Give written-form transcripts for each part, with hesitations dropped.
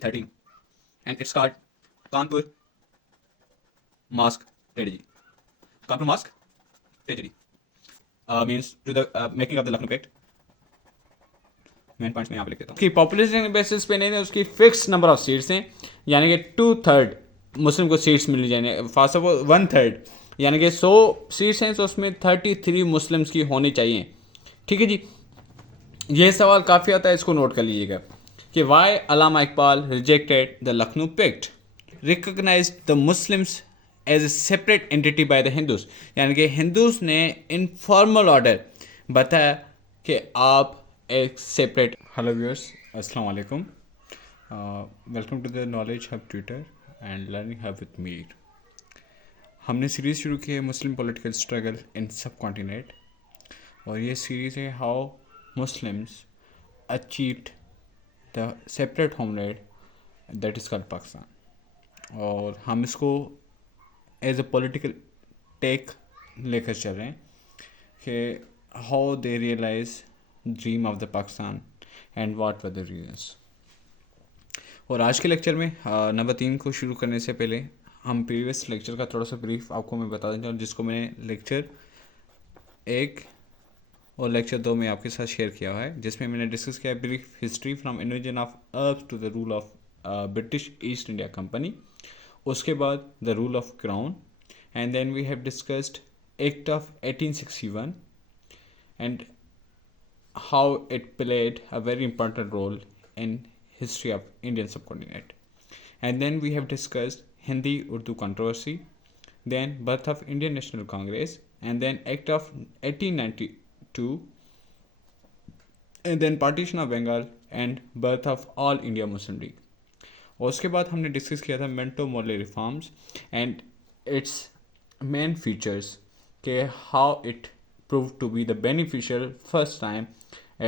13, and it's called Kanpur Mosque Tragedy. Kanpur Mosque Tragedy means to the making of the Lucknow Pact. Main points मैं यहाँ पे लिख देता हूँ की पॉपुलेशन बेसिस पे नहीं है, उसकी फिक्स नंबर ऑफ सीट्स हैं, यानी कि 2/3 मुस्लिम को सीट्स मिल जाएंगे। फर्स्ट ऑफ ऑल 1/3 यानी कि 100 सीट्स हैं तो उसमें 33 मुस्लिम्स की होनी चाहिए। ठीक है जी, ये सवाल काफ़ी आता है, इसको नोट कर लीजिएगा कि why Allama Iqbal rejected the Lucknow pact, recognize the Muslims as a separate entity by the Hindus, यानी कि हिंदूज ने इनफॉर्मल ऑर्डर बताया कि आप एक सेपरेट। हेलो व्यूअर्स, अस्सलाम वालेकुम, welcome to the knowledge hub Twitter and learning hub with Mir. हमने सीरीज़ शुरू की है मुस्लिम पॉलिटिकल स्ट्रगल इन सब कॉन्टिनेंट, और ये सीरीज़ है how Muslims achieved the separate homeland that is called Pakistan, और हम इसको एज अ पॉलिटिकल टेक लेकर चल रहे हैं कि how they realize dream of the Pakistan and what were the reasons. और आज के लेक्चर में नंबर 3 को शुरू करने से पहले हम प्रीवियस लेक्चर का थोड़ा सा ब्रीफ आपको मैं बता देता हूँ, जिसको मैंने लेक्चर 1 और लेक्चर 2 में आपके साथ शेयर किया हुआ है, जिसमें मैंने डिस्कस किया brief history from invasion of earth to the rule of British East India company, उसके बाद the rule of crown, and then we have discussed act of 1861 and how it played a very important role in history of Indian subcontinent. And then we have discussed Hindi-Urdu controversy, then birth of Indian National Congress, and then Act of 1892, and then partition of Bengal and birth of All India Muslim League. और उसके बाद हमने discuss किया था Minto Morley reforms and its main features के how it proved to be the beneficial first time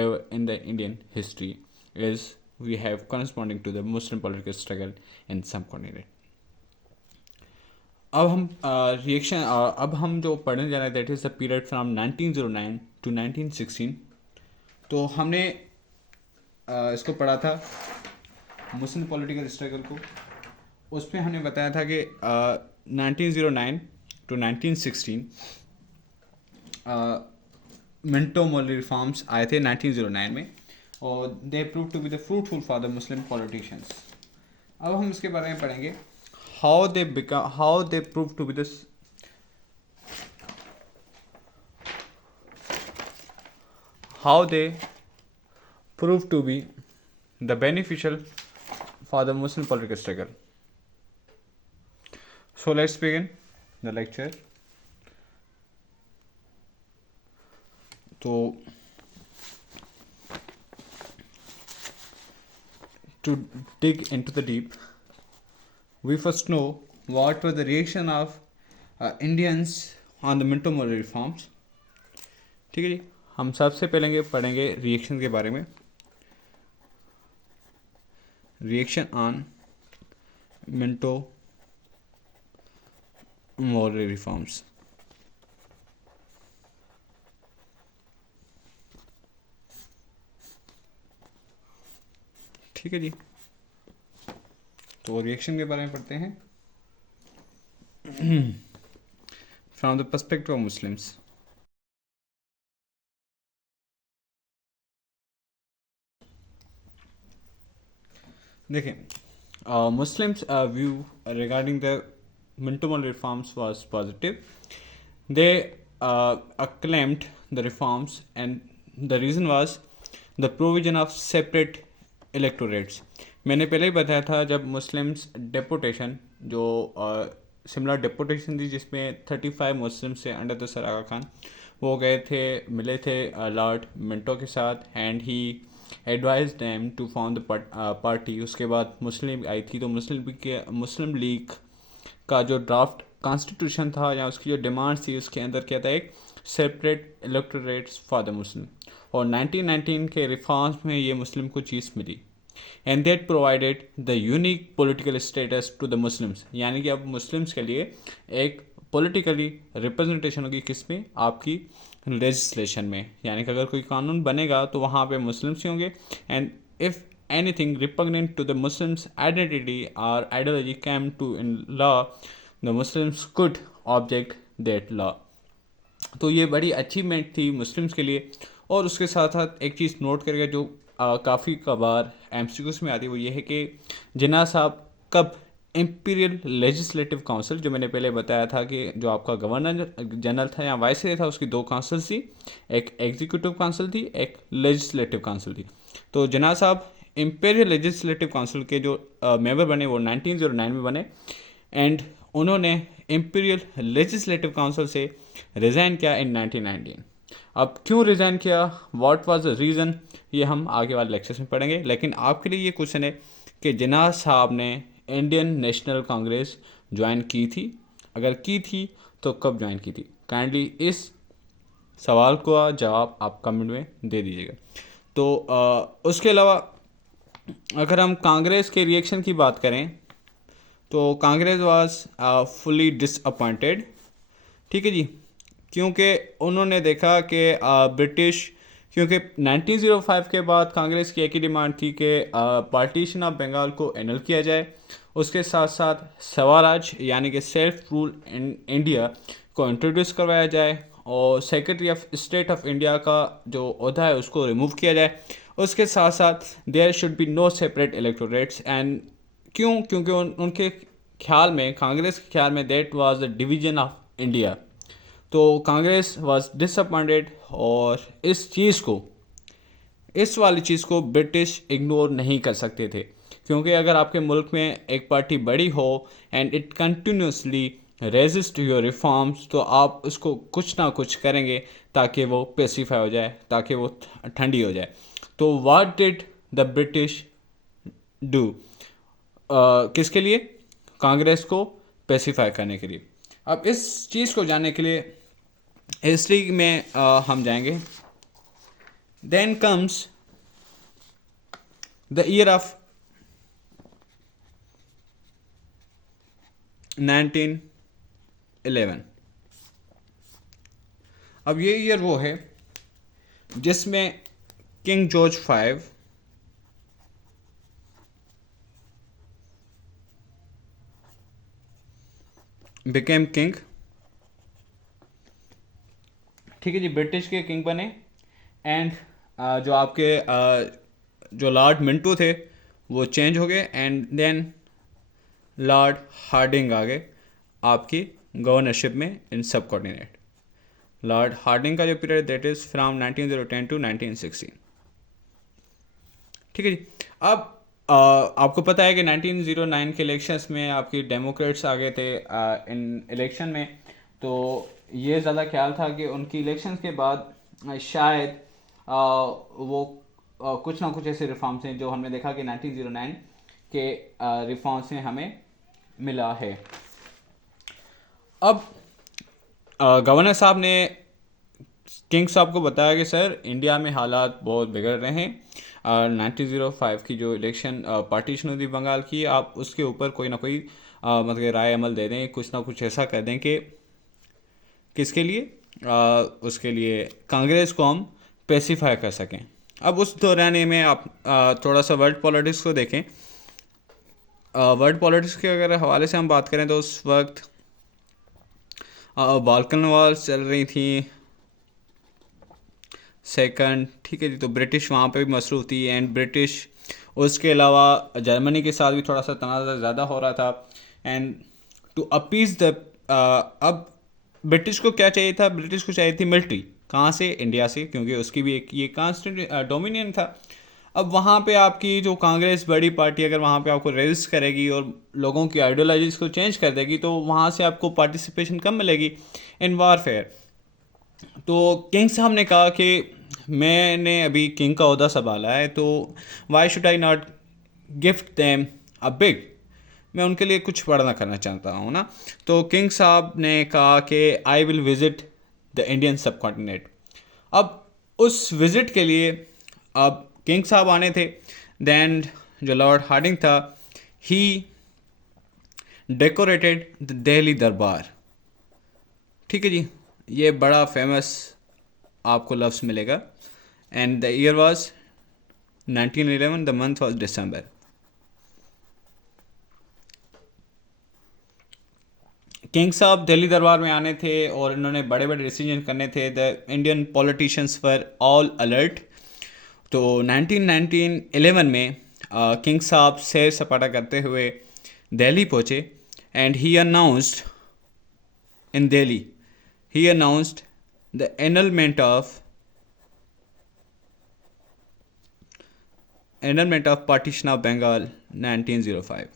ever in the Indian history, is we have corresponding to the Muslim political struggle in subcontinent. अब हम reaction अब हम जो पढ़ने जा रहे हैं that is the period from 1909 to 1916। तो हमने इसको पढ़ा था मुस्लिम पॉलिटिकल स्ट्रगल को, उसमें हमने बताया था कि 1909 टू 1916 मिंटो मोर्ले रिफॉर्म्स आए थे 1909 में, और they prove to be the fruitful for the Muslim politicians. अब हम इसके बारे में पढ़ेंगे how they prove to be the how they prove to be the beneficial for the Muslim political struggle. So let's begin the lecture. So to dig into the deep, we first know what was the reaction of Indians on the Minto Moorle reforms. ठीक है जी, हम सबसे पहले पढ़ेंगे reaction के बारे में। Reaction on Minto Morley reforms. ठीक है जी, तो रिएक्शन के बारे में पढ़ते हैं from the perspective of Muslims. देखें, Muslims view regarding the Minto Moorle reforms was positive. They acclaimed the reforms, and the reason was the provision of separate electorates. मैंने पहले ही बताया था जब मुस्लिम्स डेपुटेशन जो सिमिलर डेपुटेशन थी जिसमें 35 Muslim से under the sir Aga Khan वो गए थे, मिले थे लॉर्ड मिंटो के साथ, and he advise them to form the party. उसके बाद मुस्लिम आई थी, तो मुस्लिम लीग का जो ड्राफ्ट कॉन्स्टिट्यूशन था या उसकी जो डिमांड्स थी उसके अंदर क्या था, एक separate electorates for the Muslim, और 1919 के रिफॉर्म्स में ये मुस्लिम को चीज़ मिली, and that provided the unique political status to the Muslims, यानी कि अब मुस्लिम्स के लिए एक पॉलिटिकली रिप्रेजेंटेशन होगी किस में, आपकी लेजिस्लेशन में, यानी कि अगर कोई कानून बनेगा तो वहाँ पे मुस्लिम्स ही होंगे, and if anything repugnant to the Muslims' identity or ideology came to in law, the Muslims could object that law. तो ये बड़ी अचीवमेंट थी मुस्लिम्स के लिए। और उसके साथ साथ एक चीज़ नोट करेगा जो काफ़ी कबार एमसीक्यूज़ में आती है, वो ये है कि जिन्ना साहब कब इम्पीरियल लेजिस्लेटिव काउंसिल, जो मैंने पहले बताया था कि जो आपका गवर्नर जनरल था या वाइसरॉय था, उसकी दो काउंसिल थी, एक एग्जीक्यूटिव काउंसिल थी, एक लेजिस्लेटिव काउंसिल थी। तो जिन्ना साहब इम्पीरियल लेजिस्लेटिव काउंसिल के जो मेंबर बने वो 1909 में बने, एंड उन्होंने इम्पीरियल लेजिस्लेटिव काउंसिल से रिज़ाइन किया इन 1919। अब क्यों रिज़ाइन किया, व्हाट वाज द रीज़न, ये हम आगे वाले लेक्चर्स में पढ़ेंगे। लेकिन आपके लिए ये क्वेश्चन है कि जिन्ना साहब ने इंडियन नेशनल कांग्रेस ज्वाइन की थी, अगर की थी तो कब ज्वाइन की थी। काइंडली इस सवाल का जवाब आप कमेंट में दे दीजिएगा। तो उसके अलावा अगर हम कांग्रेस के रिएक्शन की बात करें तो कांग्रेस वाज फुली डिसअपॉइंटेड, ठीक है जी, क्योंकि उन्होंने देखा कि ब्रिटिश, क्योंकि 1905 के बाद कांग्रेस की एक ही डिमांड थी कि पार्टीशन ऑफ बंगाल को एनल किया जाए, उसके साथ साथ स्वराज यानी कि सेल्फ रूल इन इंडिया को इंट्रोड्यूस करवाया जाए, और secretary of state of India का जो ओहदा है उसको रिमूव किया जाए। उसके साथ साथ there should be no separate electorates, and क्यों, क्योंकि उनके ख्याल में, कांग्रेस के ख्याल में, that was the division of India. तो कांग्रेस वाज डिसअपॉइंटेड, और इस वाली चीज़ को ब्रिटिश इग्नोर नहीं कर सकते थे, क्योंकि अगर आपके मुल्क में एक पार्टी बड़ी हो and it continuously resist your reforms, तो आप उसको कुछ ना कुछ करेंगे ताकि वो पेसिफाई हो जाए, ताकि वो ठंडी हो जाए। तो what did the British do, किसके लिए, कांग्रेस को पेसिफाई करने के लिए। अब इस चीज़ को जानने के लिए हिस्ट्री में हम जाएंगे। Then comes the year of 1911। अब ये ईयर वो है जिसमें king George V became king, ठीक है जी, ब्रिटिश के किंग बने। एंड जो आपके जो लॉर्ड मिंटो थे वो चेंज हो गए, एंड देन लॉर्ड हार्डिंग आ गए आपकी गवर्नरशिप में इन सब कॉर्डिनेट। लॉर्ड हार्डिंग का जो period that is from 1910 to 1916, ठीक है जी। अब आपको पता है कि 1909 के इलेक्शंस में आपकी डेमोक्रेट्स आ गए थे इन इलेक्शन में, तो ये ज़्यादा ख्याल था कि उनकी इलेक्शंस के बाद शायद वो कुछ ना कुछ ऐसे रिफॉर्म्स हैं जो हमने देखा कि 1909 के रिफॉर्म्स में हमें मिला है। अब गवर्नर साहब ने किंग साहब को बताया कि सर इंडिया में हालात बहुत बिगड़ रहे हैं, 1905 की जो इलेक्शन पार्टीशन हुई थी बंगाल की, आप उसके ऊपर कोई ना कोई मतलब राय अमल दे दें, कुछ ना कुछ ऐसा कर दें कि किसके लिए, उसके लिए कांग्रेस को हम पेसिफाई कर सकें। अब उस दौरान में आप थोड़ा सा वर्ल्ड पॉलिटिक्स को देखें। वर्ल्ड पॉलिटिक्स के अगर हवाले से हम बात करें तो उस वक्त बाल्कन वॉर्स चल रही थी, सेकंड, ठीक है जी, तो ब्रिटिश वहाँ पे भी मसरूफ़ थी, एंड ब्रिटिश, उसके अलावा जर्मनी के साथ भी थोड़ा सा तनाज़ा ज़्यादा हो रहा था। एंड टू अपीज़ द, अब ब्रिटिश को क्या चाहिए था, ब्रिटिश को चाहिए थी मिलिट्री, कहाँ से, इंडिया से, क्योंकि उसकी भी एक ये कांस्टेंट डोमिनियन था। अब वहाँ पे आपकी जो कांग्रेस बड़ी पार्टी अगर वहाँ पे आपको रेजिस्ट करेगी और लोगों की आइडियोलॉजीज को चेंज कर देगी, तो वहाँ से आपको पार्टिसिपेशन कम मिलेगी इन वारफेयर। तो किंग साहब ने कहा कि मैंने अभी किंग का ओहदा संभाला है, तो why should I not gift them a big, मैं उनके लिए कुछ बड़ा करना चाहता हूँ ना। तो किंग साहब ने कहा कि I will visit the Indian subcontinent. अब उस विज़िट के लिए अब किंग साहब आने थे, देन जो लॉर्ड हार्डिंग था ही डेकोरेटेड द दिल्ली दरबार, ठीक है जी, ये बड़ा फेमस आपको लफ्ज़ मिलेगा। And the year was 1911 the month was December. King साहब दिल्ली दरबार में आने थे और इन्होंने बड़े बड़े डिसीजन करने थे। The Indian politicians were all alert. तो 1911 में किंग साहब सैर सपाटा करते हुए दिल्ली पहुँचे and he announced in Delhi he announced the annulment of partition of Bengal 1905।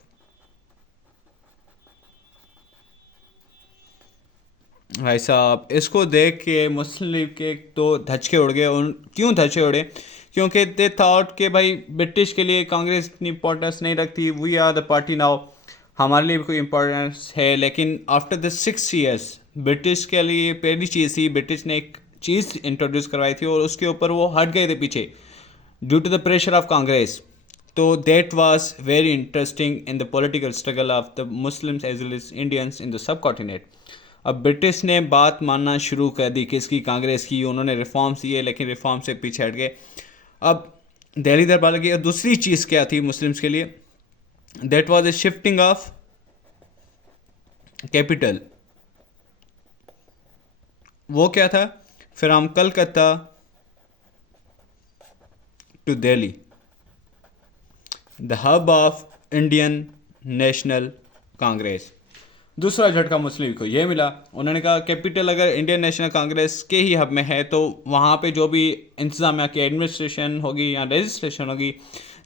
भाई साहब इसको देख के मुस्लिम लीग के तो धचके उड़ गए। उन क्यों धचके उड़े? क्योंकि दे थॉट कि भाई ब्रिटिश के लिए कांग्रेस इतनी इंपॉर्टेंस नहीं रखती, we are the party now, हमारे लिए भी कोई इम्पोर्टेंस है। लेकिन आफ्टर द 6 ईयर्स ब्रिटिश के लिए पहली चीज़ थी, ब्रिटिश ने एक चीज़ इंट्रोड्यूस करवाई थी और उसके ऊपर वो हट गए थे पीछे due to the pressure of Congress. तो that was very interesting in the political struggle of the Muslims as well as Indians in the subcontinent. अब ब्रिटिश ने बात मानना शुरू कर दी किसकी? कांग्रेस की। उन्होंने रिफॉर्म्स दिए लेकिन रिफॉर्म से पीछे हट गए। अब दिल्ली दरबार लगी। और दूसरी चीज़ क्या थी मुस्लिम्स के लिए? That was a shifting of capital. वो क्या था? From Calcutta to Delhi, the hub of Indian national Congress. दूसरा झटका मुस्लिम को ये मिला। उन्होंने कहा कैपिटल अगर इंडियन नेशनल कांग्रेस के ही हब में है तो वहाँ पे जो भी इंतजामिया की एडमिनिस्ट्रेशन होगी या रजिस्ट्रेशन होगी,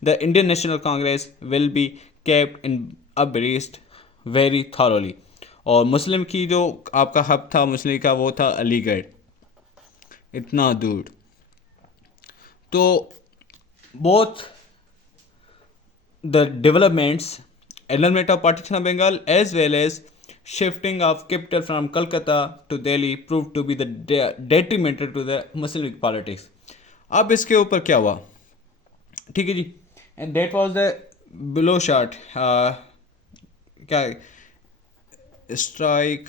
the Indian national Congress will be kept in abreast very thoroughly. और मुस्लिम की जो आपका हब था मुस्लिम का, वो था अलीगढ़, इतना दूर। तो both the developments, annulment of partition of Bengal as well as shifting of capital from Calcutta to Delhi proved to be the detrimental to the Muslim League politics। अब इसके ऊपर क्या हुआ? ठीक है जी, and that was the below shot क्या strike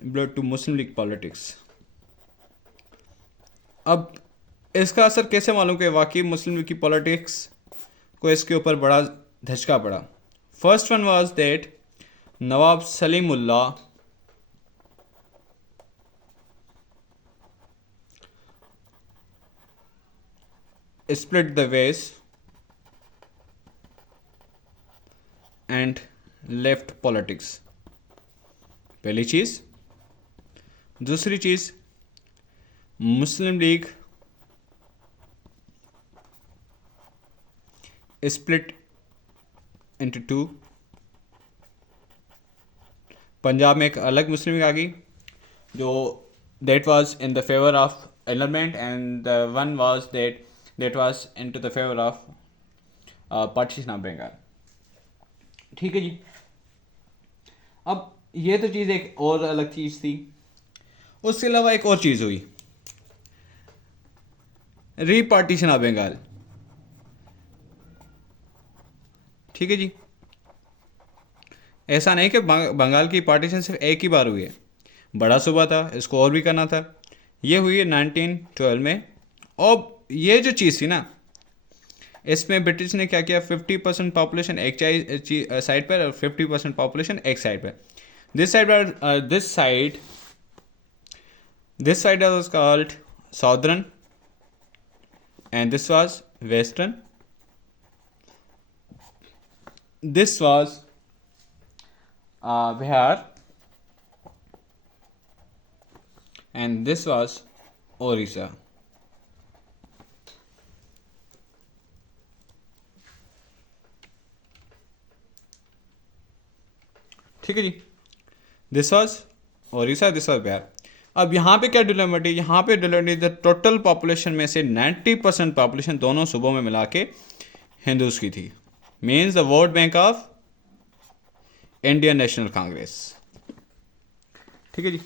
blood to Muslim League politics. अब इसका असर कैसे मालूम कि वाकई मुस्लिम लीग की पॉलिटिक्स को इसके ऊपर बड़ा धचका पड़ा? First one was that Nawab Salimullah split the ways and left politics। पहली चीज। दूसरी चीज, Muslim League split into two। Punjab में एक अलग मुस्लिम लीग आ गई जो that was in the favour of annulment and the one was that was into the favour of partition of Bengal. ठीक है जी। अब ये तो चीज़ एक और अलग चीज़ थी। उसके अलावा एक और चीज़ हुई, रीपार्टीशन ऑफ बंगाल। ठीक है जी। ऐसा नहीं कि बंगाल की पार्टीशन सिर्फ एक ही बार हुई है, बड़ा सूबा था, इसको और भी करना था। ये हुई है 1912 में। और ये जो चीज़ थी ना, इसमें ब्रिटिश ने क्या किया, 50% पॉपुलेशन एक साइड पर और 50% पॉपुलेशन एक साइड पर। This side was called southern and this was western. This was Bihar and this was Orissa। ठीक है जी। This was Odisha, this was Bihar. अब यहाँ पे क्या डेवलपमेंट है? यहाँ पे डेवलपमेंट द टोटल पॉपुलेशन में से 90% पॉपुलेशन दोनों सूबों में मिला के हिंदूज की थी। Means the vote bank of Indian national Congress. ठीक है जी।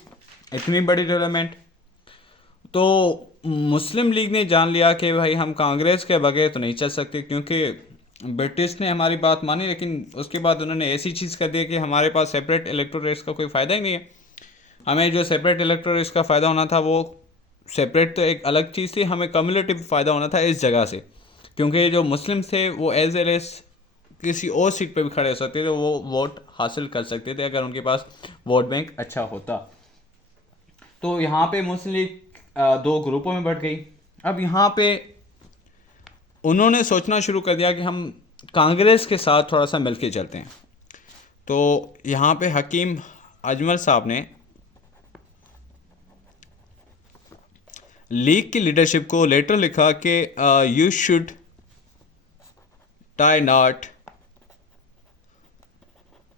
इतनी बड़ी डेवलपमेंट। तो मुस्लिम लीग ने जान लिया कि भाई हम कांग्रेस के बगैर तो नहीं चल सकते, क्योंकि ब्रिटिश ने हमारी बात मानी लेकिन उसके बाद उन्होंने ऐसी चीज़ कर दी कि हमारे पास सेपरेट इलेक्टोरेट्स का कोई फ़ायदा ही नहीं है। हमें जो सेपरेट इलेक्टोरेट्स का फ़ायदा होना था वो सेपरेट तो एक अलग चीज़ थी, हमें कम्युलेटिव फ़ायदा होना था इस जगह से। क्योंकि जो मुस्लिम थे वो एज वेल एज किसी और सीट पे भी खड़े हो सकते थे, वो वोट हासिल कर सकते थे अगर उनके पास वोट बैंक अच्छा होता। तो यहाँ पे मुस्लिम लीग दो ग्रुपों में बढ़ गई। अब यहाँ पे उन्होंने सोचना शुरू कर दिया कि हम कांग्रेस के साथ थोड़ा सा मिलके चलते हैं। तो यहाँ पे हकीम अजमल साहब ने लीग की लीडरशिप को लेटर लिखा कि you should tie not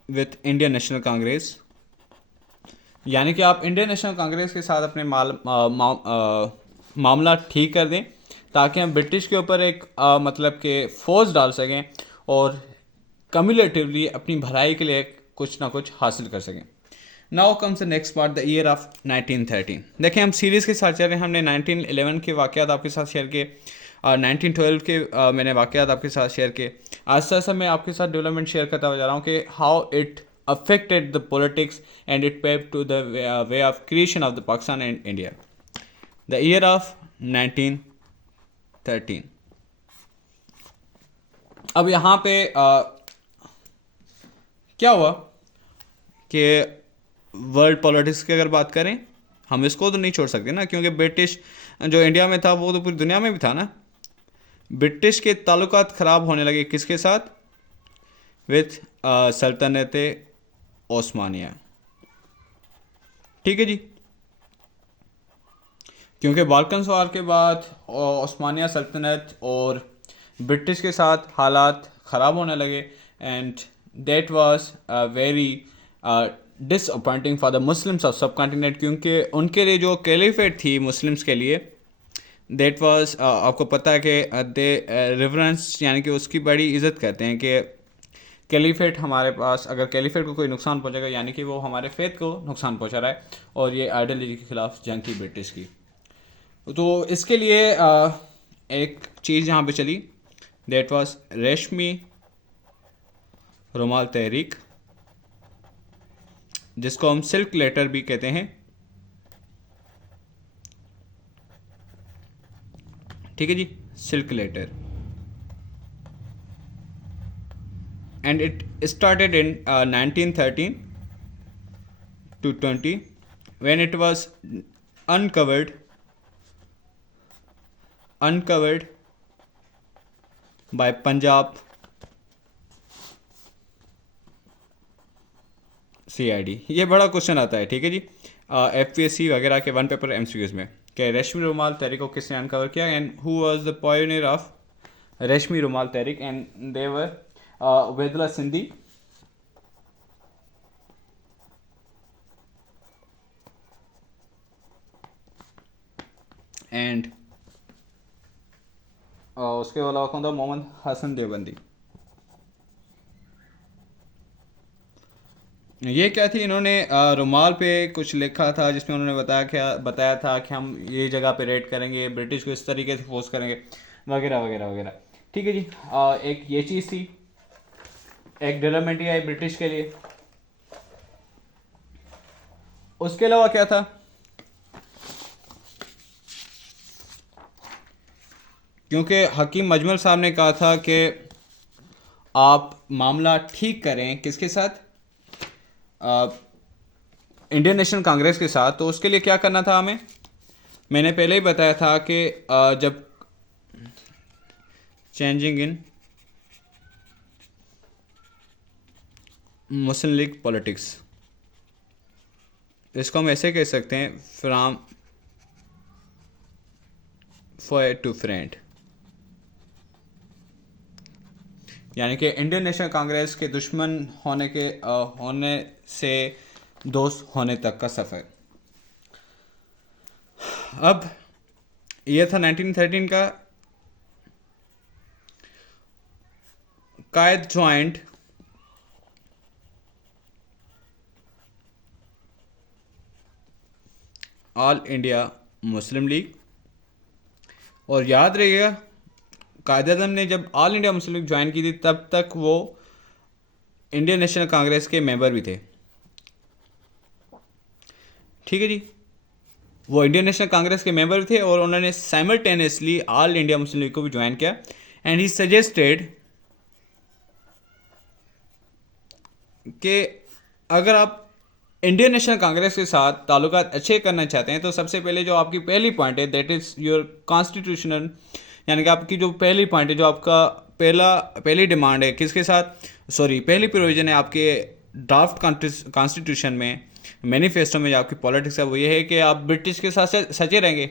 with Indian national Congress, यानी कि आप इंडियन नेशनल कांग्रेस के साथ अपने मामला ठीक कर दें ताकि हम ब्रिटिश के ऊपर एक मतलब के फोर्स डाल सकें और कम्युलेटिवली अपनी भलाई के लिए कुछ ना कुछ हासिल कर सकें। Now comes the next part, the year of 1913। देखें हम सीरीज़ के साथ चल रहे हैं। हमने 1911 के वाक़यात आपके साथ शेयर किए, 1912 के मैंने वाक़यात आपके साथ शेयर किए। आस्ता आस्ता मैं आपके साथ डेवलपमेंट शेयर करता जा रहा हूँ कि how it affected the politics and it paved to the way of creation of the Pakistan and India. The year of 1913. अब यहाँ पे क्या हुआ कि वर्ल्ड पॉलिटिक्स की अगर बात करें, हम इसको तो नहीं छोड़ सकते ना, क्योंकि ब्रिटिश जो इंडिया में था वो तो पूरी दुनिया में भी था ना। ब्रिटिश के ताल्लुकात ख़राब होने लगे किसके साथ? विथ सल्तनत ओस्मानिया। ठीक है जी, क्योंकि बाल्कन्स वार के बाद ओस्मानिया सल्तनत और ब्रिटिश के साथ हालात ख़राब होने लगे and that was very disappointing for the Muslims of सब कॉन्टिनेंट, क्योंकि उनके लिए जो कैलिफेट थी मुस्लिम्स के लिए, दैट वाज आपको पता है कि दे रिवरेंस यानी कि उसकी बड़ी इज़्ज़त करते हैं कि कैलिफेट हमारे पास, अगर कैलिफेट को कोई नुकसान पहुंचेगा यानी कि वो हमारे फेथ को नुकसान पहुंचा रहा है, और ये आइडियोलॉजी के खिलाफ जंग थी ब्रिटिश की। तो इसके लिए एक चीज़ यहाँ पे चली, दैट वाज रेशमी रुमाल तहरीक, जिसको हम सिल्क लेटर भी कहते हैं। ठीक है जी, silk letter. And it started in 1913 to 20 when it was uncovered by Punjab CID। ये बड़ा क्वेश्चन आता है, ठीक है जी, FPSC वगैरह के वन पेपर MCQs में, कि रेशमी रुमाल तहरीक को किसने अनकवर किया and who was the pioneer of Reshmi Rumal Tehreek, and they were Ubaidullah Sindhi एंड उसके अलावा कौन था? मोहम्मद हसन देवबंदी। ये क्या थी, इन्होंने रुमाल पे कुछ लिखा था जिसमें उन्होंने बताया था कि हम ये जगह पे रेड करेंगे, ब्रिटिश को इस तरीके से फोर्स करेंगे वगैरह वगैरह वगैरह। ठीक है जी, एक ये चीज़ थी, एक डेवलपमेंट आई ब्रिटिश के लिए। उसके अलावा क्या था? क्योंकि हकीम अजमल साहब ने कहा था कि आप मामला ठीक करें किसके साथ? इंडियन नेशनल कांग्रेस के साथ। तो उसके लिए क्या करना था हमें? मैंने पहले ही बताया था कि जब changing in Muslim League politics, इसको हम ऐसे कह सकते हैं, फ्रॉम फोए टू फ्रेंड, यानी कि इंडियन नेशनल कांग्रेस के दुश्मन होने से दोस्त होने तक का सफ़र। अब यह था 1913 का। कायद ज्वाइंट ऑल इंडिया मुस्लिम लीग, और याद रहिएगा कायद-ए-आज़म ने जब ऑल इंडिया मुस्लिम लीग ज्वाइन की थी तब तक वो इंडियन नेशनल कांग्रेस के मेंबर भी थे। ठीक है जी, वो इंडियन नेशनल कांग्रेस के मेंबर थे और उन्होंने simultaneously all India Muslim league को भी ज्वाइन किया एंड ही सजेस्टेड कि अगर आप इंडियन नेशनल कांग्रेस के साथ ताल्लुकात अच्छे करना चाहते हैं तो सबसे पहले जो आपकी पहली पॉइंट है दैट इज़ योर कॉन्स्टिट्यूशनल, यानी कि आपकी जो पहली पॉइंट है, जो आपका पहली डिमांड है किसके साथ, पहली प्रोविजन है आपके ड्राफ्ट कॉन्स्टिट्यूशन में, मैनिफेस्टो में जो आपकी पॉलिटिक्स है वो ये है कि आप ब्रिटिश के साथ सचे रहेंगे।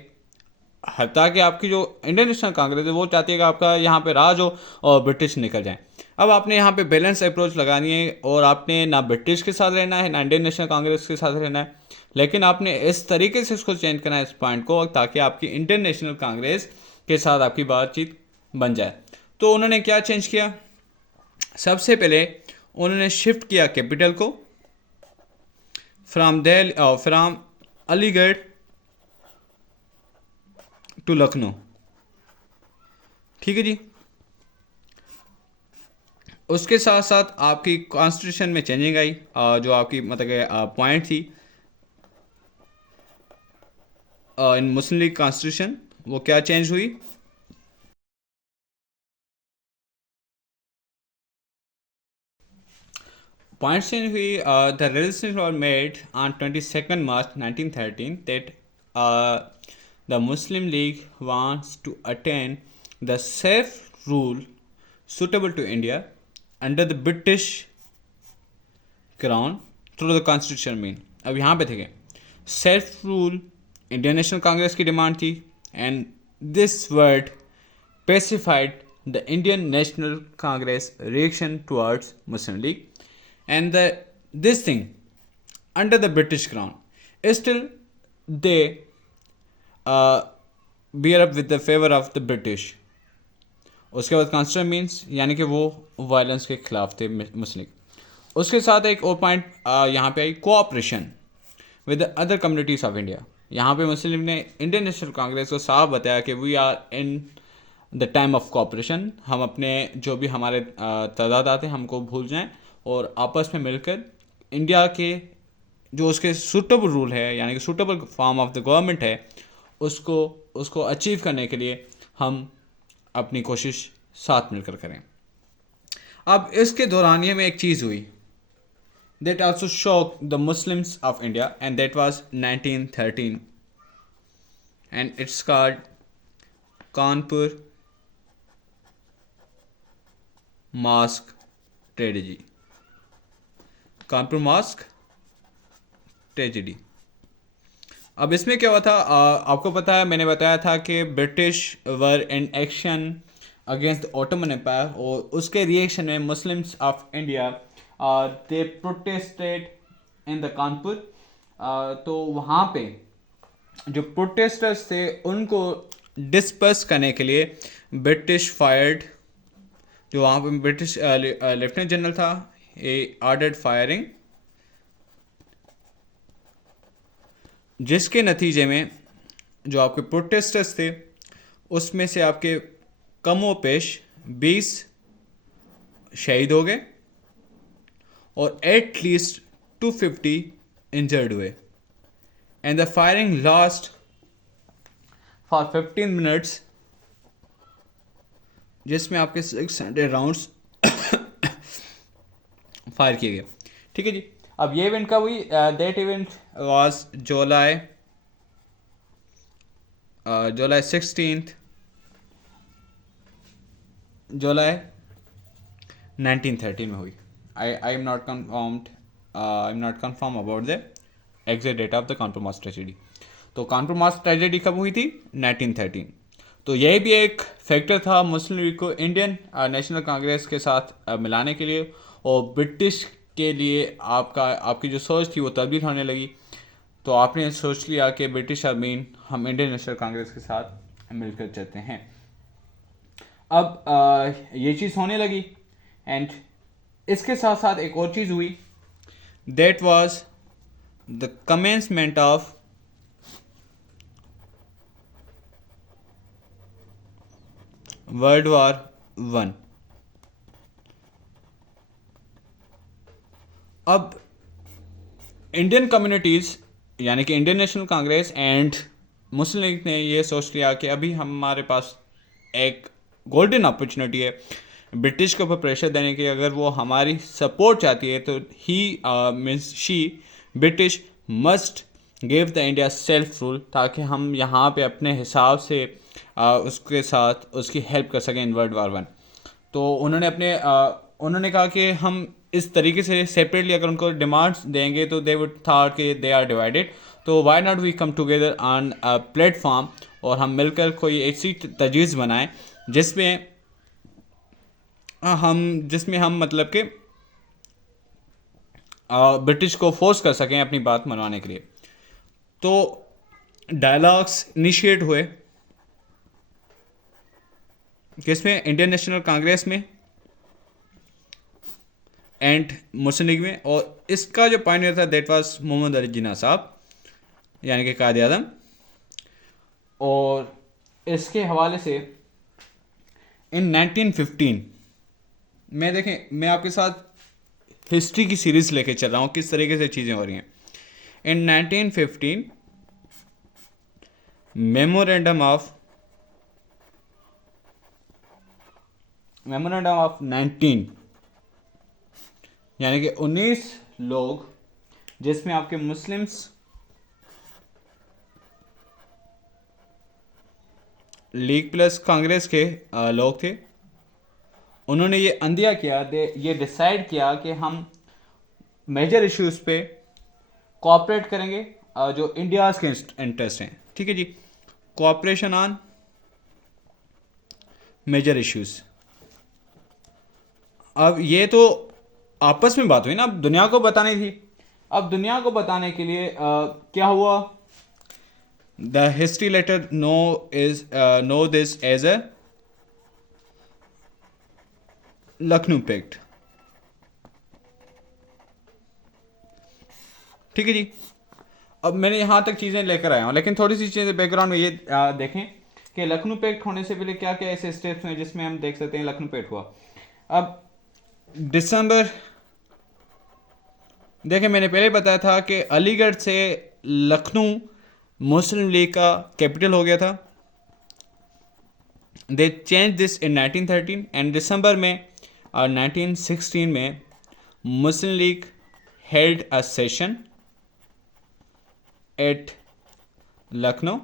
ताकि आपकी जो इंडियन नेशनल कांग्रेस है वो चाहती है कि आपका यहाँ पे राज हो और ब्रिटिश निकल जाए। अब आपने यहाँ पे बैलेंस अप्रोच लगानी है और आपने ना ब्रिटिश के साथ रहना है ना इंडियन नेशनल कांग्रेस के साथ रहना है, लेकिन आपने इस तरीके से इसको चेंज करना है इस पॉइंट को, ताकि आपकी इंडियन नेशनल कांग्रेस के साथ आपकी बातचीत बन जाए। तो उन्होंने क्या चेंज किया, सबसे पहले उन्होंने शिफ्ट किया कैपिटल को फ्रॉम अलीगढ़ टू लखनऊ। ठीक है जी। उसके साथ साथ आपकी कॉन्स्टिट्यूशन में चेंजिंग आई, जो आपकी मतलब पॉइंट थी इन मुस्लिम लीग कॉन्स्टिट्यूशन, वो क्या चेंज हुई, पॉइंट चेंज हुई। The resolution were made on 22 March 1913 that the Muslim League wants to attain the self-rule suitable to India under the British Crown through the Constitution mean। अब यहाँ पे देखें, self rule Indian national Congress की demand थी, and this word specified the Indian National Congress reaction towards Muslim League, and this thing under the British Crown still they bear up with the favor of the British। उसके बाद constitution means यानी कि वो violence के खिलाफ थे मुस्लिम। उसके साथ एक और पॉइंट यहाँ पे आई, cooperation with the other communities of India. यहाँ पे मुस्लिम ने इंडियन नेशनल कांग्रेस को साफ बताया कि we are in the time of cooperation, हम अपने जो भी हमारे तादाद आते हैं हमको भूल जाएं और आपस में मिलकर इंडिया के जो उसके सूटेबल रूल है यानी कि suitable form of the government है उसको अचीव करने के लिए हम अपनी कोशिश साथ मिलकर करें। अब इसके दौरानिए में एक चीज़ हुई that also shocked the Muslims of India, and that was 1913, and it's called Kanpur Mosque Tragedy। Kanpur mosque tragedy. अब इसमें क्या हुआ था, आपको पता है मैंने बताया था कि British were in action against the Ottoman empire, और उसके रिएक्शन में Muslims of India they protested in the Kanpur. तो वहाँ पे जो प्रोटेस्टर्स थे उनको डिस्पर्स करने के लिए ब्रिटिश फायर्ड, जो वहाँ पे ब्रिटिश लेफ्टिनेंट जनरल था, ए ऑर्डर्ड फायरिंग, जिसके नतीजे में जो आपके प्रोटेस्टर्स थे उसमें से आपके कमो पेश 20 शहीद हो गए और एटलीस्ट 250 इंजर्ड हुए, and the firing last for 15 minutes, जिसमें आपके 600 राउंड्स फायर किए गए। ठीक है जी। अब ये इवेंट कब हुई, that event was July 16 July 1913 में हुई। I am not confirm about the exact date of the Kanpur mosque tragedy. तो कानपुर मॉस्क ट्रेजेडी कब हुई थी, 1913। तो यह भी एक फैक्टर था मुस्लिम लीग को इंडियन नेशनल कांग्रेस के साथ मिलाने के लिए, और ब्रिटिश के लिए आपकी जो सोच थी वो तब्दील होने लगी। तो आपने सोच लिया कि ब्रिटिश आर्मीन हम इंडियन नेशनल कांग्रेस के साथ मिलकर चलते हैं। अब ये चीज़ होने लगी, एंड इसके साथ साथ एक और चीज़ हुई, that was the commencement of world war 1। अब इंडियन कम्युनिटीज़ यानी कि Indian national Congress and Muslim league ने ये सोच लिया कि अभी हमारे पास एक गोल्डन अपॉर्चुनिटी है ब्रिटिश के ऊपर प्रेशर देने की। अगर वो हमारी सपोर्ट चाहती है तो ही means she British must give the India self rule, ताकि हम यहाँ पे अपने हिसाब से उसके साथ उसकी हेल्प कर सकें इन वर्ल्ड war 1। तो उन्होंने कहा कि हम इस तरीके से सेपरेटली अगर उनको डिमांड्स देंगे तो दे वुड थॉट कि दे आर डिवाइडेड, तो why not we come together on a platform, और हम मिलकर कोई ऐसी तजवीज़ बनाएं जिसमें हम मतलब कि ब्रिटिश को फोर्स कर सकें अपनी बात मनवाने के लिए। तो डायलॉग्स इनिशिएट हुए किसमें, इंडियन नेशनल कांग्रेस में एंड मुस्लिम लीग में, और इसका जो पायनियर था दैट वाज मोहम्मद अली जिन्ना साहब, यानी कि कायद आज़म। और इसके हवाले से इन 1915 में देखें, मैं आपके साथ हिस्ट्री की सीरीज लेके चल रहा हूँ किस तरीके से चीज़ें हो रही हैं। इन 1915 मेमोरेंडम ऑफ 19, यानी कि 19 लोग, जिसमें आपके मुस्लिम्स, लीग प्लस कांग्रेस के लोग थे, उन्होंने ये अंदिया किया, ये डिसाइड किया कि हम मेजर इश्यूज पे कोऑपरेट करेंगे जो इंडियाज के इंटरेस्ट हैं। ठीक है जी, कोऑपरेशन ऑन मेजर इश्यूज। अब ये तो आपस में बात हुई ना, अब दुनिया को बतानी थी। अब दुनिया को बताने के लिए क्या हुआ, the history later know this as a Lucknow pact. ठीक है जी, अब मैंने यहाँ तक चीज़ें लेकर आया हूँ, लेकिन थोड़ी सी चीज़ें बैकग्राउंड में ये देखें कि लखनऊ पैक्ट होने से पहले क्या क्या ऐसे स्टेप्स हैं जिसमें हम देख सकते हैं लखनऊ पैक्ट हुआ। अब दिसंबर, देखिए मैंने पहले बताया था कि अलीगढ़ से लखनऊ मुस्लिम लीग का कैपिटल हो गया था। They change this in 1913 and December में 1916 में Muslim League held a session at Lucknow.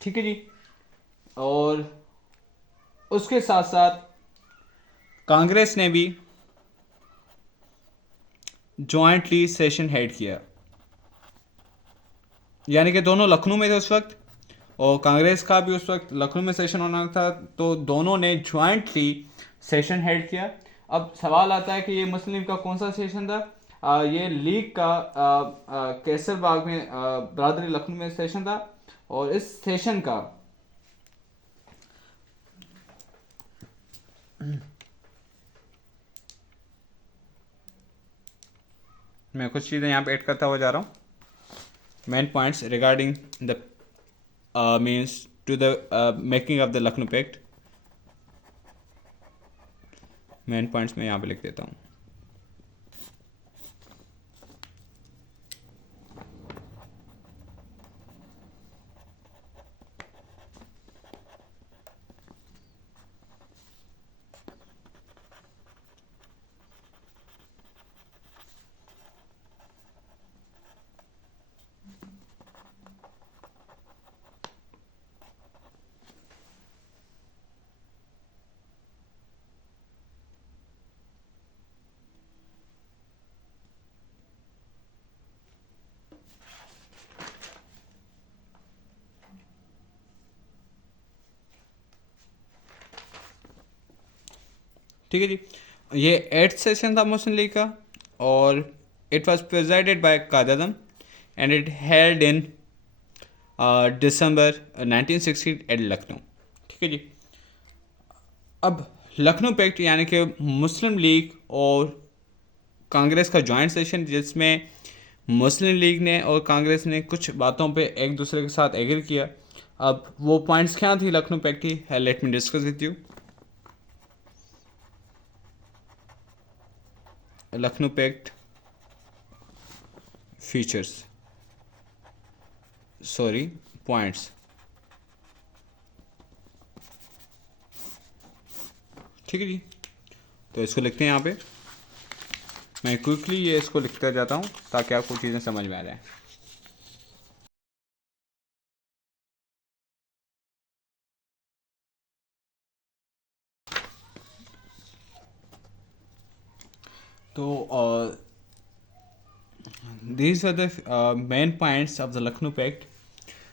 ठीक है जी, और उसके साथ साथ कांग्रेस ने भी जॉइंटली सेशन हेड किया, यानी कि दोनों लखनऊ में थे उस वक्त, और कांग्रेस का भी उस वक्त लखनऊ में सेशन होना था, तो दोनों ने जॉइंटली सेशन हेड किया। अब सवाल आता है कि ये मुस्लिम लीग का कौन सा सेशन था। ये लीग का कैसर बाग में बरादरी लखनऊ में सेशन था, और इस सेशन का मैं कुछ चीज़ें यहाँ पे ऐड करता हुआ जा रहा हूँ, main points regarding the means to the making of the Lucknow pact. Main points मैं यहाँ पे लिख देता हूँ। ठीक है जी, ये 8th सेशन था मुस्लिम लीग का, और it was presided by Quaid Azam and it held in December 1916 at Lucknow. ठीक है जी, अब लखनऊ पैक्ट यानी कि मुस्लिम लीग और कांग्रेस का जॉइंट सेशन, जिसमें मुस्लिम लीग ने और कांग्रेस ने कुछ बातों पे एक दूसरे के साथ एग्री किया। अब वो पॉइंट्स क्या थी लखनऊ पैक्ट की, let me discuss with you. Lucknow pact features, sorry points. ठीक है जी, तो इसको लिखते हैं यहाँ पे। मैं क्विकली ये इसको लिखता जाता हूँ ताकि आपको चीज़ें समझ में आ जाए। तो these are the main points of the Lucknow pact.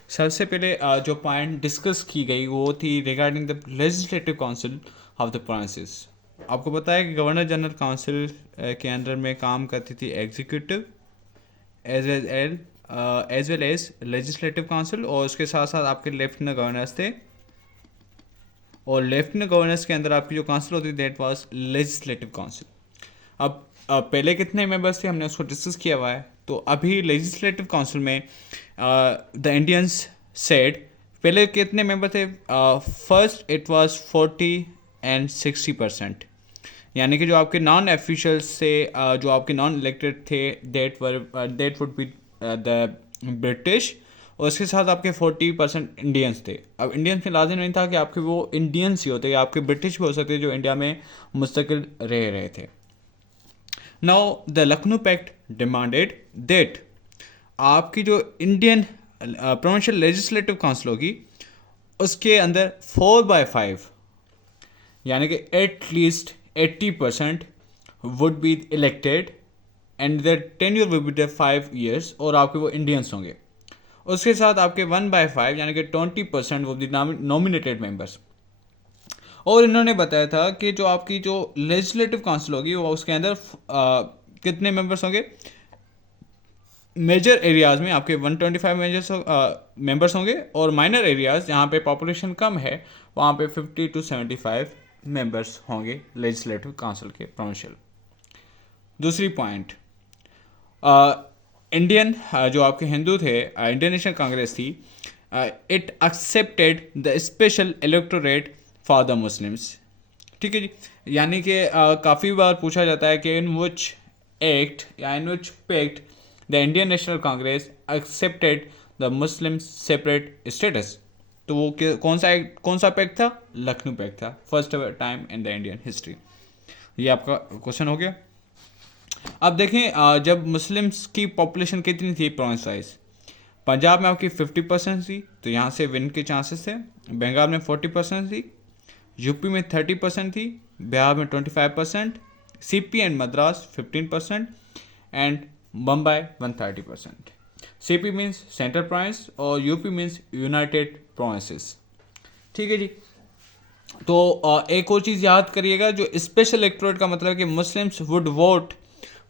सबसे पहले जो पॉइंट डिस्कस की गई वो थी regarding the legislative council of the provinces. आपको पता है कि गवर्नर जनरल काउंसिल के अंडर में काम करती थी executive as well as legislative council, और उसके साथ साथ आपके लेफ्टिनेंट गवर्नर्स थे, और लेफ्टिनेंट गवर्नर्स के अंदर आपकी जो काउंसिल होती थी दैट वाज लेजिस्लेटिव काउंसिल। अब पहले कितने मेंबर्स थे हमने उसको डिस्कस किया हुआ है। तो अभी लेजिस्लेटिव काउंसिल में द इंडियंस सेड, पहले कितने मेंबर थे? फर्स्ट इट वाज 40 and 60%, यानी कि जो आपके नॉन ऑफिशियल्स थे, जो आपके नॉन इलेक्टेड थे, that would be the British, और उसके साथ आपके 40% इंडियंस थे। अब इंडियंस में लाजिम नहीं था कि आपके वो इंडियंस ही होते, आपके ब्रिटिश भी हो सकते जो इंडिया में मुस्तकिल रह रहे थे। Now the Lucknow pact demanded that आपकी जो इंडियन प्रोविंशियल लेजिस्लेटिव काउंसिल होगी उसके अंदर 4/5 यानी कि at least 80% would be elected and the tenure will be the 5 years, और आपके वो इंडियंस होंगे। उसके साथ आपके 1/5 यानी कि 20% वो दी नॉमिनेटेड मेंबर्स। और इन्होंने बताया था कि जो आपकी जो लेजिस्लेटिव काउंसिल होगी वो उसके अंदर कितने मेंबर्स होंगे? मेजर एरियाज़ में आपके 125 मेंबर्स होंगे, और माइनर एरियाज़ जहाँ पे पॉपुलेशन कम है वहाँ पे 50 to 75 मेंबर्स होंगे लेजिस्लेटिव काउंसिल के प्रोविंशियल। दूसरी पॉइंट, इंडियन जो आपके हिंदू थे, इंडियन नेशनल कांग्रेस थी, it accepted the special electorate for the Muslims. ठीक है जी, यानी कि काफ़ी बार पूछा जाता है कि इन विच एक्ट या in which pact the Indian national Congress accepted the Muslim separate status. तो वो कौन सा पैक्ट था? लखनऊ पैक्ट था, first time in the Indian history. ये आपका क्वेश्चन हो गया। अब देखें जब मुस्लिम्स की पॉपुलेशन कितनी थी प्रोविंस वाइज, पंजाब में आपकी 50% थी, तो यहाँ से विन के चांसेस थे। बंगाल में 40% थी, यूपी में 30% थी, बिहार में 25%, CP and Madras 15%, and Bombay 130%। CP means central province और यूपी मीन्स यूनाइटेड प्रोविंसेस। ठीक है जी, तो एक और चीज़ याद करिएगा, जो स्पेशल इलेक्टोरेट का मतलब है कि Muslims would vote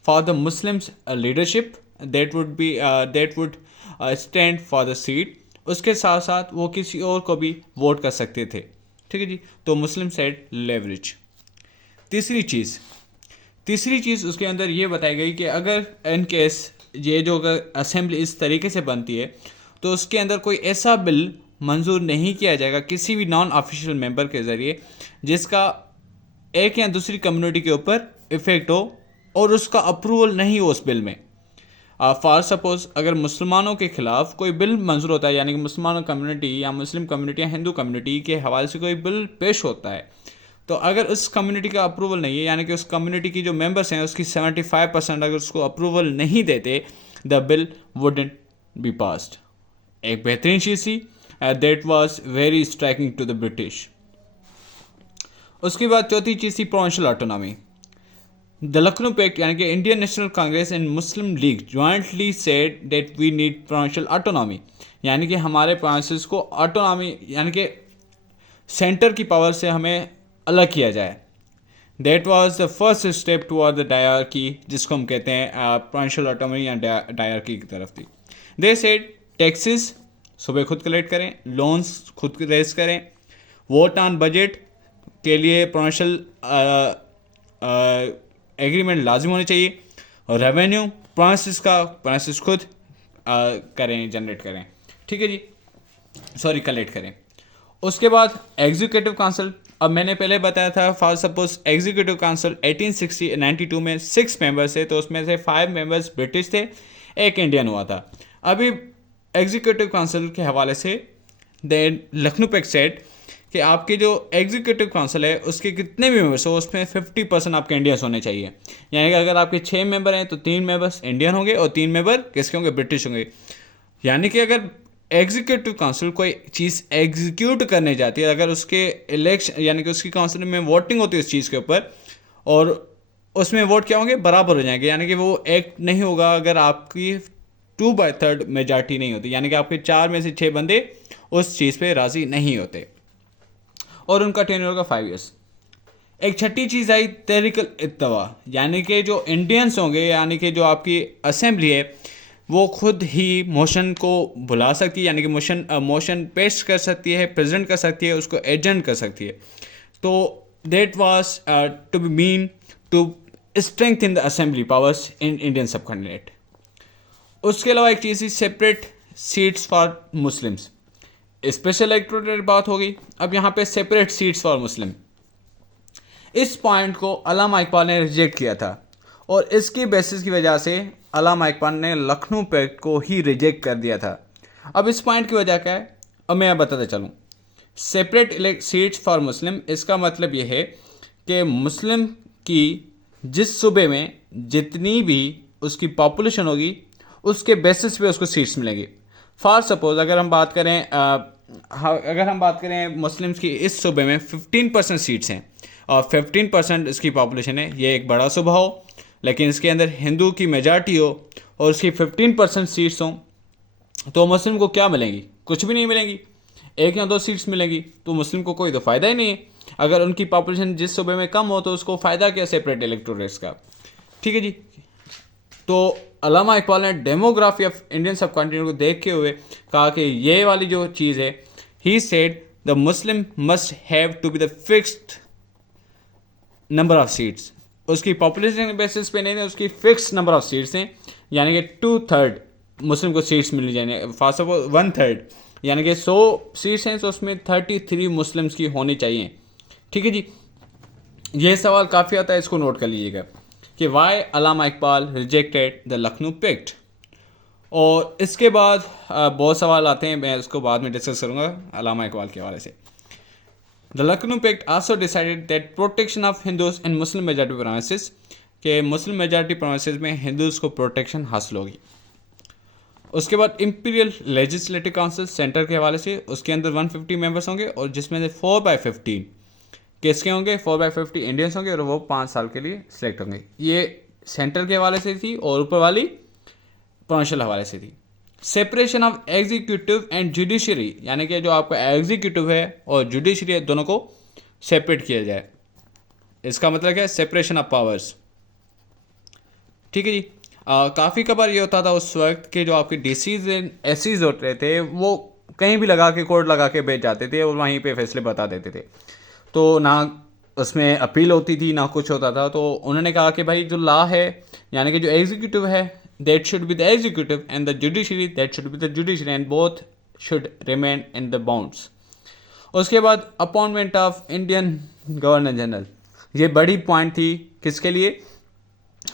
for the Muslims leadership, that would stand for the seat. उसके साथ साथ वो किसी और को भी वोट कर सकते थे। ठीक है जी, तो मुस्लिम सेड लेवरेज। तीसरी चीज़ उसके अंदर ये बताई गई कि अगर इन केस ये जो अगर असेंबली इस तरीके से बनती है तो उसके अंदर कोई ऐसा बिल मंजूर नहीं किया जाएगा किसी भी नॉन ऑफिशियल मेंबर के ज़रिए जिसका एक या दूसरी कम्युनिटी के ऊपर इफ़ेक्ट हो और उसका अप्रूवल नहीं हो उस बिल में। फॉर सपोज अगर मुसलमानों के खिलाफ कोई बिल मंजूर होता है, यानी कि मुसलमान कम्युनिटी या मुस्लिम कम्युनिटी या हिंदू कम्युनिटी के हवाले से कोई बिल पेश होता है, तो अगर उस कम्युनिटी का अप्रूवल नहीं है, यानी कि उस कम्युनिटी की जो मेंबर्स हैं उसकी 75% अगर उसको अप्रूवल नहीं देते, the bill wouldn't be passed. एक बेहतरीन चीज़ थी, that was very striking to the British. उसके बाद चौथी चीज़ थी provincial autonomy. The Lucknow pact यानी कि Indian national Congress and Muslim League jointly said that we need provincial autonomy, यानी कि हमारे प्रोविंसेस को ऑटोनॉमी यानी कि सेंटर की पावर से हमें अलग किया जाए। That was the first step toward the dyarchy, जिसको हम कहते हैं प्रोविंशियल ऑटोनॉमी या डायरकी की तरफ थी। दे सेड टैक्सेस सुबह खुद कलेक्ट करें, लोन्स खुद रेज करें, वोट ऑन बजट के लिए प्रोविंशियल एग्रीमेंट लाजिम होनी चाहिए, और रेवेन्यू प्रोविंसेस खुद करें, जनरेट करें। ठीक है जी, सॉरी कलेक्ट करें। उसके बाद एग्जीक्यूटिव काउंसिल, अब मैंने पहले बताया था फॉर सपोज एग्जीक्यूटिव काउंसिल 1892 में 6 मेंबर्स थे, तो उसमें से 5 मेंबर्स ब्रिटिश थे, एक इंडियन हुआ था। अभी एग्जीक्यूटिव काउंसिल के हवाले से देन लखनऊ पैक्ट सेड कि आपके जो एग्जीक्यूटिव काउंसिल है उसके कितने भी मेंबर्स हो उसमें 50% आपके इंडियंस होने चाहिए। यानी कि अगर आपके 6 मेंबर हैं तो 3 मेंबर्स इंडियन होंगे और 3 मेंबर किसके होंगे, ब्रिटिश होंगे। यानी कि अगर एग्जीक्यूटिव काउंसिल कोई चीज़ एग्जीक्यूट करने जाती है, अगर उसके इलेक्शन यानी कि उसकी काउंसिल में वोटिंग होती है उस चीज़ के ऊपर और उसमें वोट क्या होंगे, बराबर हो जाएंगे, यानी कि वो एक्ट नहीं होगा अगर आपकी 2/3 मेजॉरिटी नहीं होती, यानी कि आपके 4 में से 6 बंदे उस चीज़ पे राज़ी नहीं होते और उनका टेन्योर होगा 5 ईयर्स। एक छठी चीज़ आई तहरीकल इत्तवा, यानी कि जो इंडियंस होंगे यानी कि जो आपकी असेंबली है वो खुद ही मोशन को बुला सकती है, यानी कि मोशन पेश कर सकती है, प्रेजेंट कर सकती है, उसको एजेंट कर सकती है। तो that was to be mean to strength in the assembly powers in Indian subcontinent. उसके अलावा एक चीज़ थी separate seats for Muslims. Special electoral बात होगी, अब यहाँ पे सेपरेट सीट्स फॉर मुस्लिम, इस पॉइंट को अल्लामा इकबाल ने रिजेक्ट किया था और इसकी बेसिस की वजह से अल्लामा इकबाल ने लखनऊ पैक्ट को ही रिजेक्ट कर दिया था। अब इस पॉइंट की वजह क्या है, अब मैं बताता चलूँ। सेपरेट सीट्स फॉर मुस्लिम, इसका मतलब ये है कि मुस्लिम की जिस सूबे में जितनी भी उसकी पॉपुलेशन होगी उसके बेसिस पे उसको सीट्स मिलेंगी। फॉर सपोज अगर हम बात करें मुस्लिम्स की इस सूबे में 15% सीट्स हैं और 15% इसकी पॉपुलेशन है, ये एक बड़ा सूबा हो लेकिन इसके अंदर हिंदू की मेजॉरिटी हो और उसकी 15% सीट्स हों, तो मुस्लिम को क्या मिलेंगी, कुछ भी नहीं मिलेंगी, 1 या 2 सीट्स मिलेंगी, तो मुस्लिम को कोई तो फ़ायदा ही नहीं है। अगर उनकी पॉपुलेशन जिस सूबे में कम हो तो उसको फ़ायदा क्या सेपरेट इलेक्टोरेट्स का। ठीक है जी। तो अल्लामा इकबाल ने डेमोग्राफी ऑफ इंडियन सब कॉन्टिनेंट को देखते हुए कहा कि ये वाली जो चीज़ है, he said the Muslim must have to be the fixed number of seats. उसकी पॉपुलेशन के बेसिस पे नहीं है, उसकी फिक्स नंबर ऑफ सीट्स हैं, यानी कि 2/3 मुस्लिम को सीट्स मिल जाएंगे, फास्ट ऑफ 1/3, यानी कि 100 सीट्स हैं तो उसमें 33 मुस्लिम्स की होनी चाहिए। ठीक है जी। ये सवाल काफ़ी आता है, इसको नोट कर लीजिएगा कि why Allama Iqbal rejected the Lucknow pact. और इसके बाद बहुत सवाल आते हैं, मैं इसको बाद में डिस्कस करूँगा अल्लामा इकबाल के हवाले से। The Lucknow pact also decided that protection of Hindus and Muslim majority provinces, के मुस्लिम मेजॉरिटी प्रोविंसेस में हिंदूज को प्रोटेक्शन हासिल होगी। उसके बाद इंपीरियल लेजिस्लेटिव काउंसिल सेंटर के हवाले से, उसके अंदर 150 मेंबर्स होंगे और जिसमें से 4/15 किसके होंगे, 4/50 इंडियंस होंगे और वो 5 साल के लिए सिलेक्ट होंगे। ये सेंटर के हवाले से थी और ऊपर वाली प्रोविंशियल हवाले से थी। Separation of executive and judiciary, यानी कि जो आपका एग्जीक्यूटिव है और जुडिशरी है दोनों को सेपरेट किया जाए। इसका मतलब क्या है, सेपरेशन ऑफ पावर्स। ठीक है जी। काफ़ी कबार ये होता था उस वक्त के जो आपके डीसीज एंड एसीज होते थे वो कहीं भी लगा के कोर्ट लगा के भेज जाते थे और वहीं पे फैसले बता देते थे, तो ना उसमें अपील होती थी ना कुछ होता था। तो उन्होंने कहा कि भाई जो लॉ है यानी कि जो एग्जीक्यूटिव है that should be the executive and the judiciary that should be the judiciary and both should remain in the bounds. उसके बाद appointment of Indian governor general, ये बड़ी पॉइंट थी किसके लिए,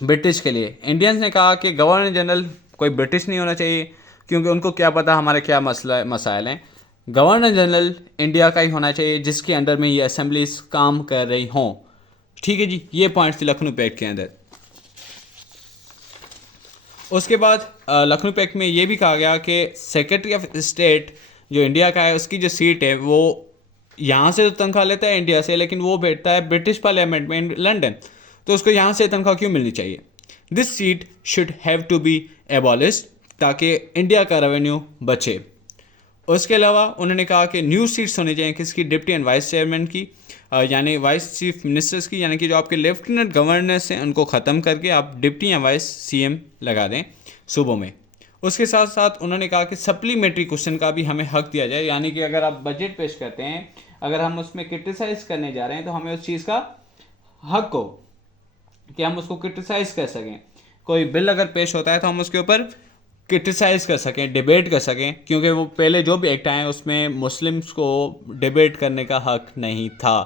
ब्रिटिश के लिए। इंडियंस ने कहा कि गवर्नर जनरल कोई ब्रिटिश नहीं होना चाहिए क्योंकि उनको क्या पता हमारे क्या मसाइल हैं। गवर्नर जनरल इंडिया का ही होना चाहिए जिसके अंडर में ये असेंबलीज काम कर रही हों। ठीक है जी, ये पॉइंट्स थी लखनऊ पैक्ट के अंदर। उसके बाद लखनऊ पैक्ट में ये भी कहा गया कि सेक्रेटरी ऑफ स्टेट जो इंडिया का है उसकी जो सीट है वो यहाँ से तो तनख्वाह लेता है इंडिया से, लेकिन वो बैठता है ब्रिटिश पार्लियामेंट में लंदन, तो उसको यहाँ से तनख्वाह क्यों मिलनी चाहिए। This seat should have to be abolished ताकि इंडिया का रेवेन्यू बचे। उसके अलावा उन्होंने कहा कि न्यू सीट्स होनी चाहिए किसकी, डिप्टी एंड वाइस चेयरमैन की, यानी वाइस चीफ मिनिस्टर्स की, यानी कि जो आपके लेफ्टिनेंट गवर्नर्स हैं उनको ख़त्म करके आप डिप्टी या वाइस सीएम लगा दें सूबों में। उसके साथ साथ उन्होंने कहा कि सप्लीमेंट्री क्वेश्चन का भी हमें हक दिया जाए, यानी कि अगर आप बजट पेश करते हैं, अगर हम उसमें क्रिटिसाइज़ करने जा रहे हैं तो हमें उस चीज़ का हक हो कि हम उसको क्रिटिसाइज कर सकें। कोई बिल अगर पेश होता है तो हम उसके ऊपर क्रिटिसाइज कर सकें, डिबेट कर सकें, क्योंकि वो पहले जो भी एक्ट आए उसमें मुस्लिम्स को डिबेट करने का हक नहीं था,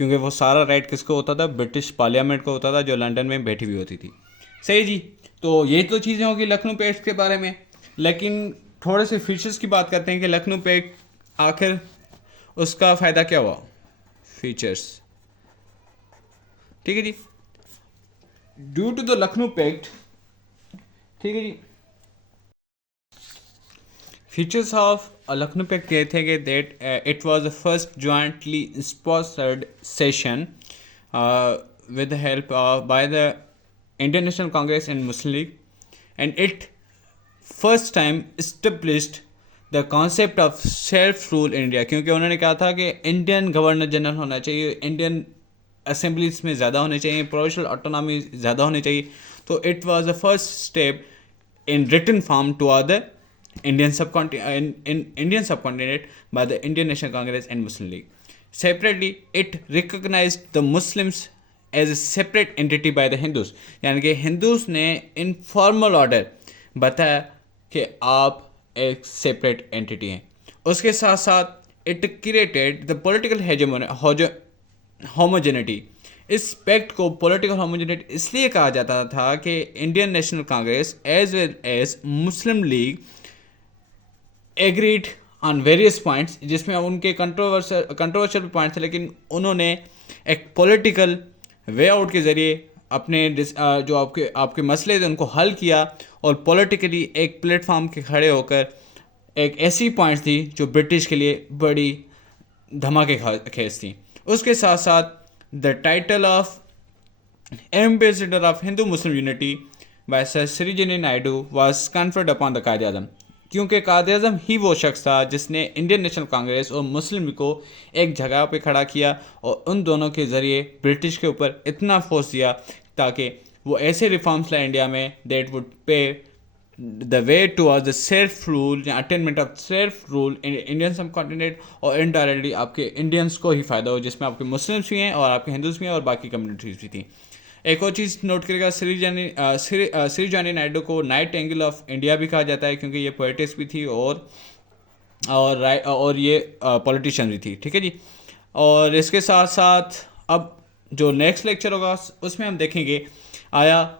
क्योंकि वो सारा राइट किसको होता था, ब्रिटिश पार्लियामेंट को होता था जो लंदन में बैठी हुई होती थी। सही जी। तो ये तो चीज़ें होगी लखनऊ पैक्ट के बारे में, लेकिन थोड़े से फीचर्स की बात करते हैं कि लखनऊ पैक्ट आखिर उसका फ़ायदा क्या हुआ? फीचर्स, ठीक है जी। Due to the Lucknow pact, ठीक है जी, फीचर्स ऑफ लखनऊ पैक्ट ये थे कि that it was the first jointly sponsored session with the help by the Indian National Congress and Muslim League, and it first time established the concept of self rule in India, क्योंकि उन्होंने कहा था कि Indian governor general होना चाहिए, Indian assemblies में ज़्यादा होने चाहिए, प्रोविंशियल ऑटोनॉमी ज़्यादा होनी चाहिए। तो it was the first step in written form to other Indian subcontinent by the Indian National Congress and Muslim League. Separately, it recognized the Muslims as a separate entity by the Hindus, यानी कि Hindus ने in formal order बताया कि आप एक separate entity हैं। उसके साथ साथ it created the political homogeneity. इस पैक्ट को पॉलिटिकल होमोजेनिटी इसलिए कहा जाता था कि Indian national Congress as well as Muslim League agreed on various points, जिसमें उनके कंट्रोवर्शियल पॉइंट्स थे, लेकिन उन्होंने एक पॉलिटिकल वे आउट के ज़रिए अपने जो आपके मसले थे उनको हल किया, और पॉलिटिकली एक प्लेटफॉर्म के खड़े होकर एक ऐसी पॉइंट्स थी जो ब्रिटिश के लिए बड़ी धमाके खेज थी। उसके साथ साथ the title of ambassador of Hindu Muslim unity by sir Sarojini Naidu was conferred upon the Quaid-e Azam, क्योंकि कायदे आज़म ही वो शख्स था जिसने इंडियन नेशनल कांग्रेस और मुस्लिम लीग को एक जगह पे खड़ा किया और उन दोनों के ज़रिए ब्रिटिश के ऊपर इतना फोर्स दिया ताकि वो ऐसे रिफॉर्म्स लाए इंडिया में that would pay the way towards the self rule या attainment of self rule in Indian subcontinent, और इनडायरेक्टली आपके इंडियंस को ही फ़ायदा हो, जिसमें आपके मुस्लिम्स भी हैं और आपके हिंदूज भी हैं और बाकी कम्युनिटीज़ भी थी। एक और चीज़ नोट करेगा, सरोजिनी नायडू को नाइट एंगल ऑफ इंडिया भी कहा जाता है, क्योंकि ये पोइटिस भी थी और ये पॉलिटिशियन भी थी, ठीक है जी। और इसके साथ साथ अब जो नेक्स्ट लेक्चर होगा उसमें हम देखेंगे आया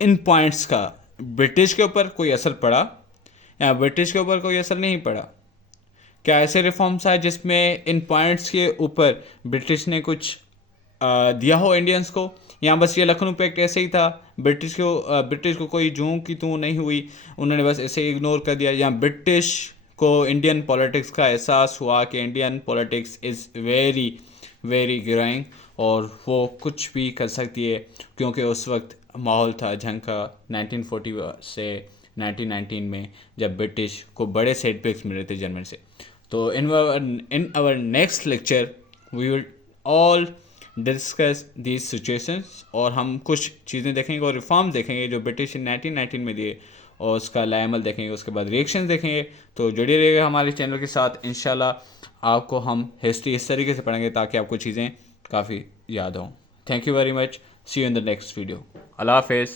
इन पॉइंट्स का ब्रिटिश के ऊपर कोई असर पड़ा या ब्रिटिश के ऊपर कोई असर नहीं पड़ा, क्या ऐसे रिफॉर्म्स आए जिसमें इन पॉइंट्स के ऊपर ब्रिटिश ने कुछ दिया हो इंडियंस को, या बस ये लखनऊ पैक्ट ऐसे ही था, ब्रिटिश को कोई जूं की तू नहीं हुई, उन्होंने बस ऐसे इग्नोर कर दिया, या ब्रिटिश को इंडियन पॉलिटिक्स का एहसास हुआ कि Indian politics is very very growing और वो कुछ भी कर सकती है, क्योंकि उस वक्त माहौल था जंग का 1940 से 1919 में, जब ब्रिटिश को बड़े सेटबैक्स मिल रहे थे जर्मन से। तो in our next lecture we will all discuss these situations, और हम कुछ चीज़ें देखेंगे और रिफॉर्म्स देखेंगे जो ब्रिटिश 1919 में दिए, और उसका लाएमल देखेंगे, उसके बाद रिएक्शंस देखेंगे। तो जुड़े रहिएगा हमारे चैनल के साथ, इंशाल्लाह आपको हम हिस्ट्री इस तरीके से पढ़ेंगे ताकि आपको चीज़ें काफ़ी याद हों। Thank you very much, see you in the next video. अल्लाह हाफिज़।